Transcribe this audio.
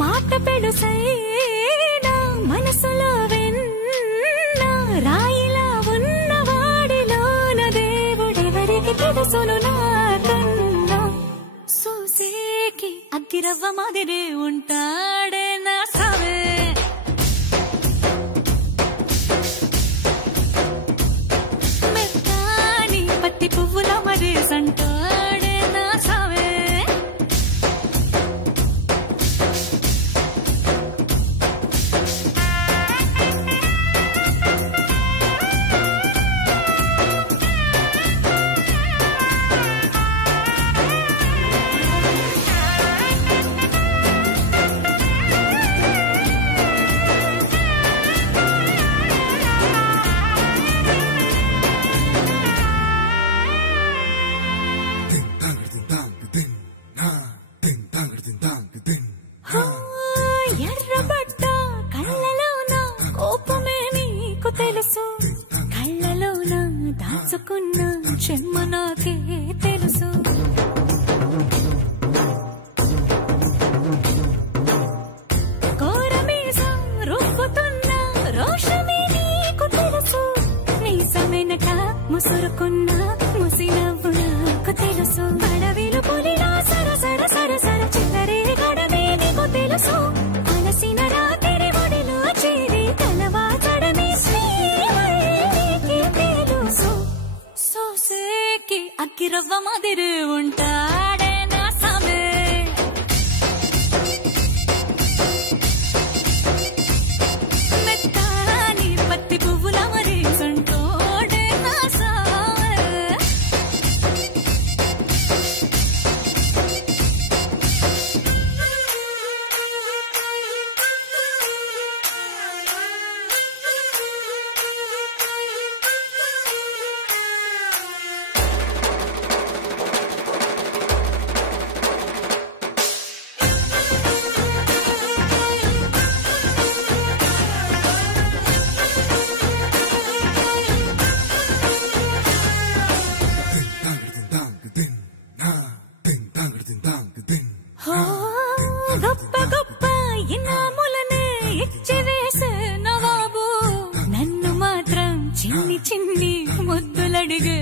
మాట పెడుసైనా మనసులో వెన్న రాయిలా ఉన్నవాడిలోన దేవుడెవరికి తెలుసును నాకన్నా సూసేకి అగ్గిరవ్వ మాదిరే ఉంటాడే నా సావే మెత్తాని పత్తి పువ్వుల మరి సంటాడే నా సావే ఎర్రబడ్డ కళ్ళలోన కోపమే నీకు తెలుసు కళ్ళలోన దాచుకున్న చెమ్మ నాకే తెలుసు కోరమీసం రుబ్బుతున్న రోషమే నీకు తెలుసు నీసమెనక ముసురుకున్న ముసినవ్వు నాకు తెలుసు అడవిలు పులిలా సరసర సరసర చిల్లరే గడమే నీకు తెలుసు అలసిన రాత్రి ఒడిలో చేరి తలవాచడమే శ్రీవల్లికి తెలుసు సోసేకి అగ్గిరవ్వ మాదిరి ఉంటాడే నా సామే మెత్తాని పత్తి పువ్వుల మరి సంటోడే నా సామే గొప్ప గొప్ప ఇనాములనే ఇచ్చి వేసే నవాబు నన్ను మాత్రం చిన్ని చిన్ని ముద్దులడిగే